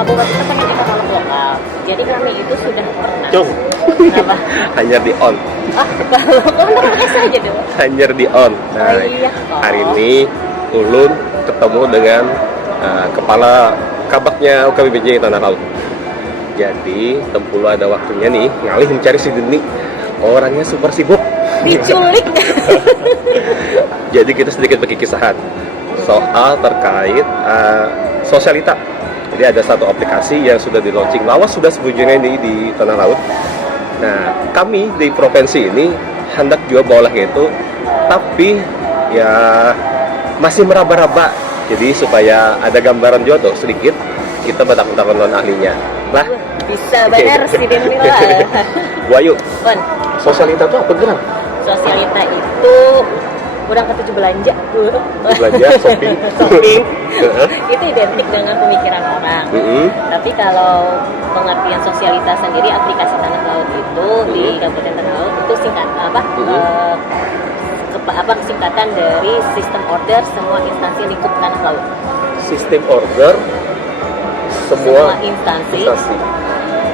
Pak Bupati kan pengen katalog lokal. Jadi kami itu sudah pernah. Cung. Apa? Hanya di on. Kalau kontak saja dong. Hanya di on. Nah, iya. hari ini Ulun ketemu dengan kepala kabaknya UKBBJ Tanah Laut. Jadi Tempulu ada waktunya nih ngalih mencari si Deni. Orangnya super sibuk. Diculik. Jadi kita sedikit berkikisahan soal terkait sosialita. Jadi ada satu aplikasi yang sudah di launching, lawas sudah sebujurnya ini di Tanah Laut. Nah, kami di provinsi ini hendak juga boleh gitu, tapi ya masih meraba-raba. Jadi supaya ada gambaran juga tuh sedikit, kita bentak-bentak non ahlinya. Lah, bisa benar si Deni lah. Wayu, Bon, sosialita itu apa gerak? sosialita itu kurang ketujuh belanja. Belanja, shopping. Shopping. Itu identik dengan pemikiran orang. Tapi kalau pengertian sosialita sendiri, aplikasi Tanah Laut itu di Kabupaten Tanah Laut itu singkat singkatan dari sistem order semua instansi lingkup Tanah Laut. Sistem order semua instansi.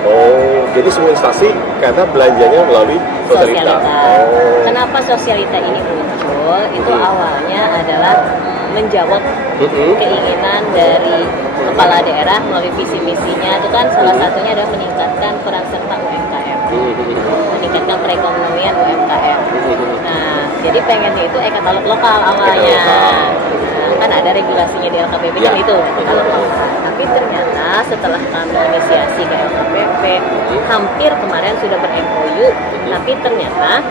Oh, jadi semua instansi karena belanjanya melalui sosialita. Oh. Kenapa sosialita ini muncul? Itu awalnya adalah menjawab keinginan dari kepala daerah melalui visi misinya. Itu kan salah satunya adalah meningkatkan peran serta UMKM, meningkatkan perekonomian UMKM. Nah, jadi pengennya itu katalog lokal awalnya. Kan ada regulasinya di LKPP kan itu katalog lokal. Tapi ternyata setelah kami inisiasi ke LKPP, hampir kemarin sudah ber-MOU, tapi ternyata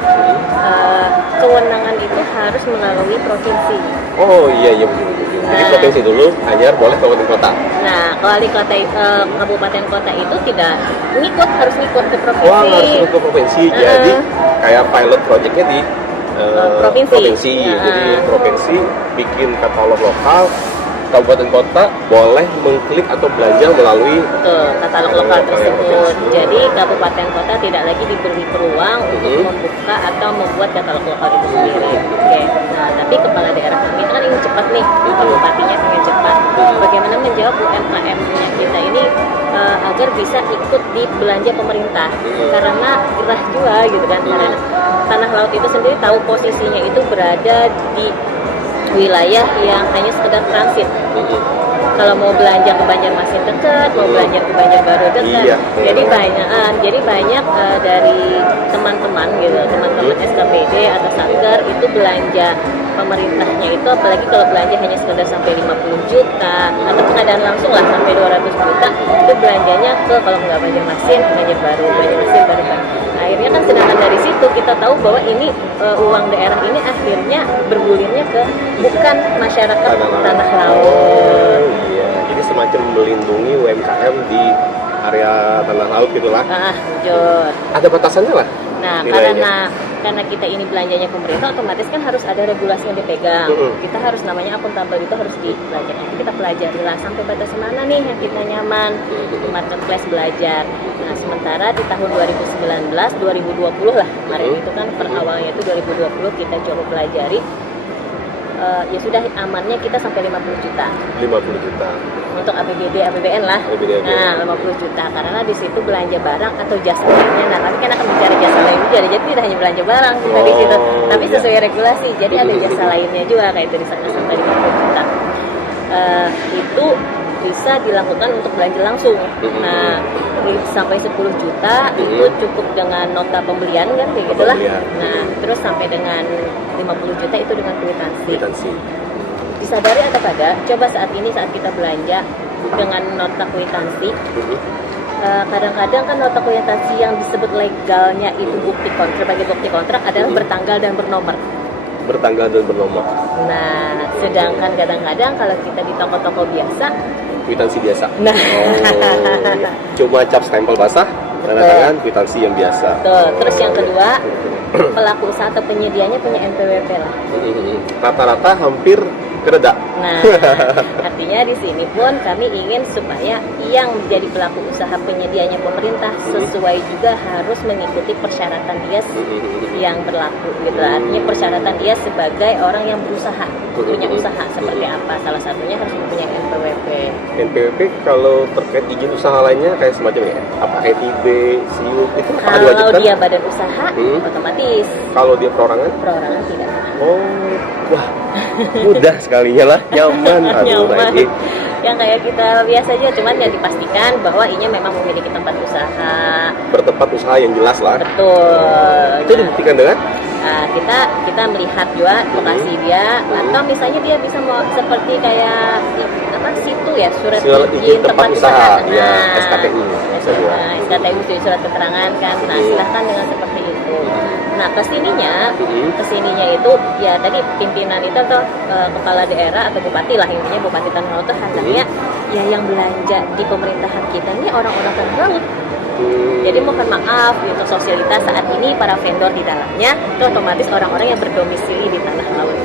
kewenangan itu harus melalui provinsi. Oh iya betul. Jadi provinsi dulu, hanya boleh kabupaten kota. Nah, kalau di kota kabupaten kota itu tidak harus ngikut ke provinsi. Wah, harus ikut ke provinsi. Jadi kayak pilot projectnya di provinsi. Jadi provinsi bikin katalog lokal, kabupaten kota boleh mengklik atau belanja melalui katalog lokal tersebut. Jadi kabupaten kota tidak lagi diberi peluang untuk membuka atau membuat katalog lokal itu sendiri. Oke. Nah, tapi kepala daerah kami kan ingin cepat nih, bupatinya ingin cepat. Bagaimana menjawab UMKM-nya kita ini agar bisa ikut di belanja pemerintah, karena gerah juga gitu kan. Karena Tanah Laut itu sendiri tahu posisinya itu berada di wilayah yang hanya sekedar transit. Kalau mau belanja ke Banjarmasin dekat, mau belanja ke Banjarbaru dekat. Jadi banyak dari teman-teman gitu, teman-teman SKPD atau Satker itu belanja pemerintahnya itu, apalagi kalau belanja hanya sekedar sampai 50 juta atau pengadaan langsung lah sampai 200 juta, itu belanjanya ke kalau nggak Banjarmasin, Banjarbaru, baru. Akhirnya kan sedangkan dari situ kita tahu bahwa ini uang daerah ini akhirnya bergulirnya ke bukan masyarakat Tanah Laut. Iya, jadi semacam melindungi UMKM di area Tanah Laut gitulah. Ada batasannya lah. Nah, karena kita ini belanjanya pemerintah, otomatis kan harus ada regulasi yang dipegang. Kita harus namanya akuntabel itu harus dipelajari. Kita pelajari lah sampai batas mana nih yang kita nyaman. Marketplace belajar. Nah, sementara di tahun 2019, 2020 lah kemarin itu kan per awalnya itu 2020 kita coba pelajari. Ya sudah amannya kita sampai 50 juta. 50 juta. Untuk APBN lah. Nah, 50 juta karena di situ belanja barang atau jasa lainnya. Nah, tapi kan akan mencari jasa lain juga. Jadi tidak hanya belanja barang dari situ, tapi sesuai regulasi. Jadi ada jasa lainnya juga kayak itu sampai 50 juta. Itu bisa dilakukan untuk belanja langsung. Nah, sampai 10 juta itu cukup dengan nota pembelian kan kayak gitulah. Nah, terus sampai dengan 50 juta itu dengan kwitansi. Disadari atau tidak, coba saat ini saat kita belanja dengan nota kwitansi, kadang-kadang kan nota kwitansi yang disebut legalnya itu sebagai bukti kontrak adalah bertanggal dan bernomor. Nah, sedangkan kadang-kadang kalau kita di toko-toko biasa, kwitansi biasa. Nah, cuma cap stempel basah, tanda tangan, kwitansi yang biasa. Terus yang kedua, pelaku usaha atau penyedianya punya NPWP lah. Rata-rata hampir Reda. Nah, artinya di sini pun kami ingin supaya yang menjadi pelaku usaha penyedianya pemerintah sesuai juga harus mengikuti persyaratan dia yang berlaku gitu. Artinya persyaratan dia sebagai orang yang berusaha, punya usaha seperti apa. Salah satunya harus mempunyai NPWP. NPWP kalau terkait izin usaha lainnya kayak semacam ya, apa ETB, SIUP itu apa Kalau diwajibkan? dia badan usaha, otomatis. Kalau dia perorangan? Perorangan tidak. Oh, wah, mudah sekalinya lah, nyaman. Aduh, Nyaman. Naik. Yang kayak kita biasa aja, cuman yang dipastikan bahwa ini memang memiliki tempat usaha. Bertempat usaha yang jelas lah. Betul. Itu dibuktikan dengan? Nah, kita melihat juga lokasi dia, atau misalnya dia bisa mau seperti kayak apa situ ya, surat izin tempat usaha. Ya, SKTU. SKTU itu surat keterangan kan. Nah, silahkan dengan seperti itu. Nah, kesininya itu ya tadi pimpinan itu atau kepala daerah atau bupati lah, intinya Bupati Tanah Laut itu hendaknya ya yang belanja di pemerintahan kita ini orang-orang Tanah Laut. Jadi mohon maaf untuk sosialitas saat ini para vendor di dalamnya itu otomatis orang-orang yang berdomisili di Tanah Laut.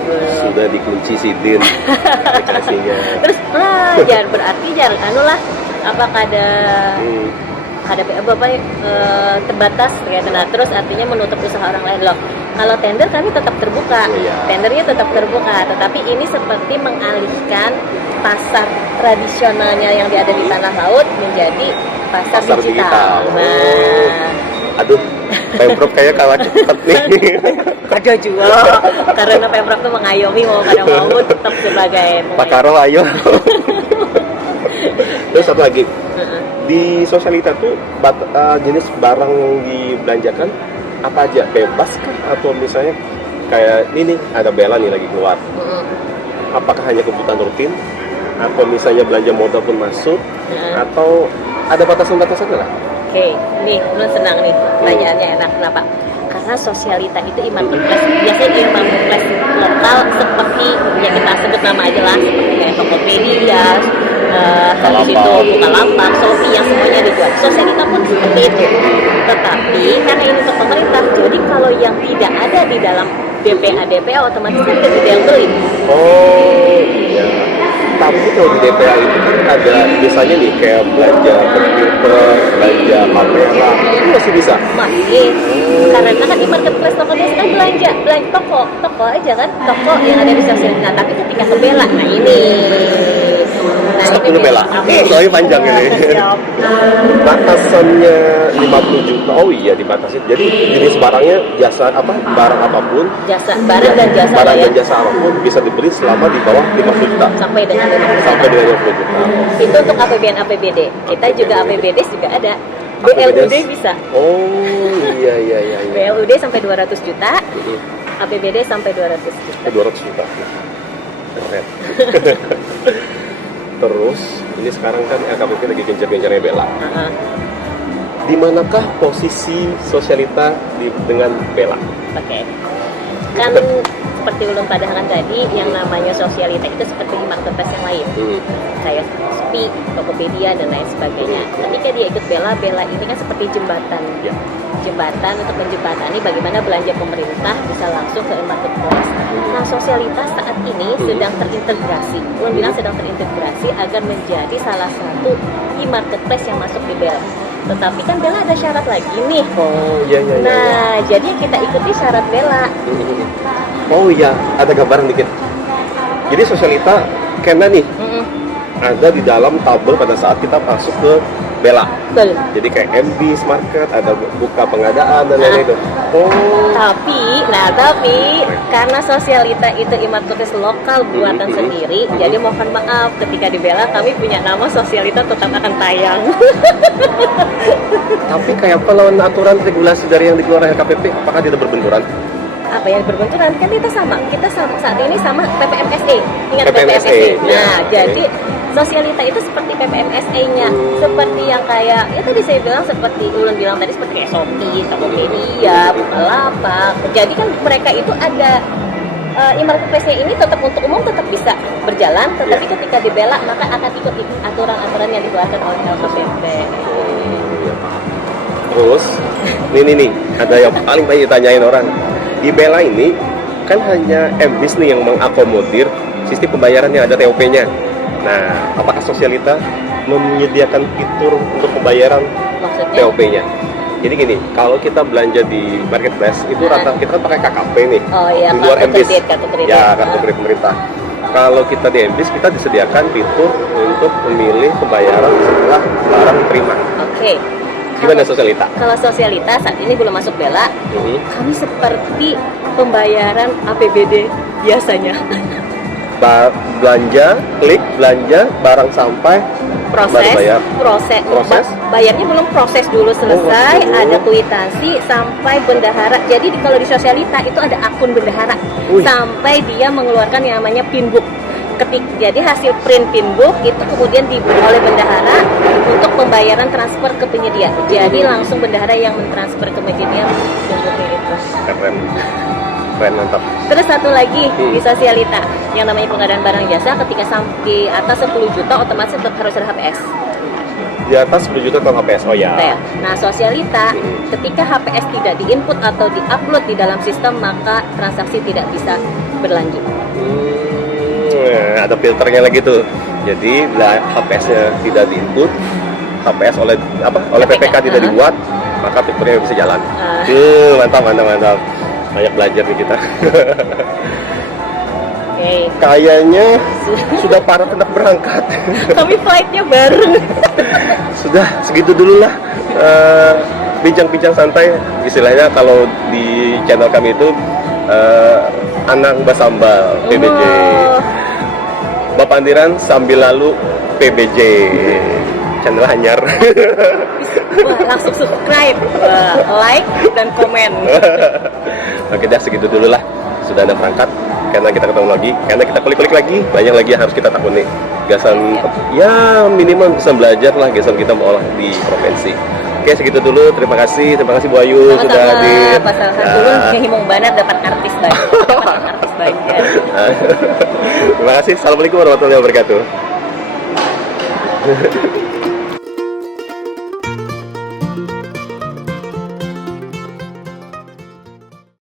Sudah dikunci sidin aplikasinya. Terus jangan berarti jangan anulah apakah ada terbatas ya. Nah, terus artinya menutup usaha orang lain loh. Kalau tender kami tetap terbuka, tendernya tetap terbuka, tetapi ini seperti mengalihkan pasar tradisionalnya yang ada di Tanah Laut menjadi pasar digital. Nah, aduh, Pemprov kayak kalah cepet nih. Kagak juga, karena Pemprov tuh mengayomi mau kada mau tetap sebagai Pak Karo ayo. Terus satu lagi, di sosialita tuh jenis barang yang dibelanjakan apa aja? Bebas kah? Atau misalnya kayak ini nih, ada Bella nih lagi keluar. Apakah hanya kebutuhan rutin? Atau misalnya belanja modal pun masuk? Atau ada batasan-batasannya lah? Oke, nih lu senang nih pertanyaannya enak. Kenapa? Karena sosialita itu e-marketplace, biasanya e-marketplace lokal seperti yang kita sebut nama aja lah, seperti kayak Tokopedia, habis itu Bukalapak, Shopee yang semuanya dibuat. Sosialita pun seperti itu. Tetapi karena ini untuk pemerintah, jadi kalau yang tidak ada di dalam DPA otomatis kan tidak yang beli. Oh, iya. Tapi kalau di DPA itu kan ada biasanya nih kayak belanja komputer, belanja kamera, itu masih bisa? Masih. Karena kan di marketplace otomatis kan belanja toko aja kan, toko yang ada di sosial. Nah, tapi ketika ke Bella, nah ini. Stop dulu Bella. Soalnya panjang ini. Batasannya 50 juta. Oh iya dibatasin. Jadi jenis barangnya jasa apa? Barang apapun. Barang dan jasa. Barang dan jasa apapun bisa dibeli selama di bawah 50 juta. Sampai dengan 50 juta. Itu untuk APBN APBD. Kita juga APBD juga ada. BLUD bisa. Oh iya. BLUD sampai 200 juta. APBD sampai 200 juta. 200 juta. Keren. Terus ini sekarang kan LKPP lagi gencar-gencarnya Bella. Di manakah posisi sosialita dengan Bella? Oke. Kan seperti ulun padahkan tadi, yang namanya sosialita itu seperti marketplace yang lain, kayak Shopee, Tokopedia dan lain sebagainya. Ketika dia ikut Bella ini kan seperti jembatan. Jembatan untuk menjembatani bagaimana belanja pemerintah bisa langsung ke marketplace. Nah, sosialitas saat ini sedang terintegrasi. Ulun bilang sedang terintegrasi agar menjadi salah satu e-marketplace yang masuk di Bella. Tetapi kan Bella ada syarat lagi nih. Oh iya. Nah, jadi kita ikuti syarat Bella. Oh iya, ada gambaran dikit. Jadi sosialita kena nih ada di dalam tabel pada saat kita masuk ke Bella. Betul. Jadi kayak MB's Market, ada buka pengadaan dan lain-lain itu. Oh. Tapi karena sosialita itu e-marketplace lokal buatan sendiri, jadi mohon maaf ketika di Bella kami punya nama sosialita tetap akan tayang. Tapi kayak lawan aturan regulasi dari yang dikeluarkan LKPP, apakah tidak berbenturan? Apa yang berbenturan? Kan kita sama saat ini sama PPMSE. Ingat PPMSE. Nah, jadi sosialita itu seperti PPMSE-nya, seperti yang kayak ya tadi saya bilang, seperti ulun bilang tadi, seperti kayak Shopee, Tokopedia, Bukalapak. Jadi kan mereka itu ada e-marketplace ini tetap untuk umum tetap bisa berjalan, tetapi ketika di Bella maka akan ikut aturan-aturan yang dikeluarkan oleh LKPP. Terus, nih ada yang paling banyak ditanyain orang. Di Bella ini kan hanya MBIS nih yang mengakomodir sistem pembayarannya, ada TOP-nya. Nah, apakah Sosialita menyediakan fitur untuk pembayaran Maksudnya? TOP-nya? Jadi gini, kalau kita belanja di marketplace itu rata kita kan pakai KKP nih, Oh iya, di luar kartu MBIS. kredit, kartu kredit. Ya, kartu kredit pemerintah. Kalau kita di MBIS, kita disediakan fitur untuk memilih pembayaran setelah barang diterima. Oke. Gimana Sosialita? Kalau Sosialita saat ini belum masuk Bella, Mhm. kami seperti pembayaran APBD biasanya. Belanja, klik, belanja, barang sampai, baru bayar. Proses? Bayarnya belum, proses dulu selesai, dulu. ada kuitansi sampai bendahara. Jadi kalau di Sosialita itu ada akun bendahara Wih. sampai dia mengeluarkan yang namanya pinbook. Jadi hasil print pinbook itu kemudian dibeli oleh bendahara untuk pembayaran transfer ke penyedia. Jadi langsung bendahara yang mentransfer ke penyedia pinbooknya itu. Keren. Keren, mantap. Terus satu lagi di Sosialita yang namanya pengadaan barang jasa, ketika sampai atas 10 juta otomatis tetap harus ada HPS. Di atas 10 juta kalau HPS, oh ya. Nah, Sosialita ketika HPS tidak diinput atau diupload di dalam sistem, maka transaksi tidak bisa berlanjut. Ada filternya lagi tuh. Jadi bila HPS-nya tidak diinput, HPS oleh PPK tidak dibuat, maka filternya bisa jalan. Mantap. Banyak belajar nih kita. Oke. Kayaknya sudah para hendak berangkat. Kami flightnya bareng. Sudah segitu dulu lah. Bincang-bincang santai, istilahnya kalau di channel kami itu Anang Basambal PBJ. Bapak Andiran sambil lalu PBJ. Channel Anyar. Wah, langsung subscribe, like, dan komen. Oke dah, segitu dulu lah. Sudah ada berangkat, karena kita ketemu lagi, karena kita kulik-kulik lagi, banyak lagi yang harus kita takuni. Gasan, ya minimal bisa belajar lah gasan kita mengolah di provinsi. Oke, segitu dulu. Terima kasih Bu Ayu sudah hadir. Pasal turun yang himung banget dapat artis banyak. Dapat artis banyak. Terima kasih. Assalamualaikum warahmatullahi wabarakatuh.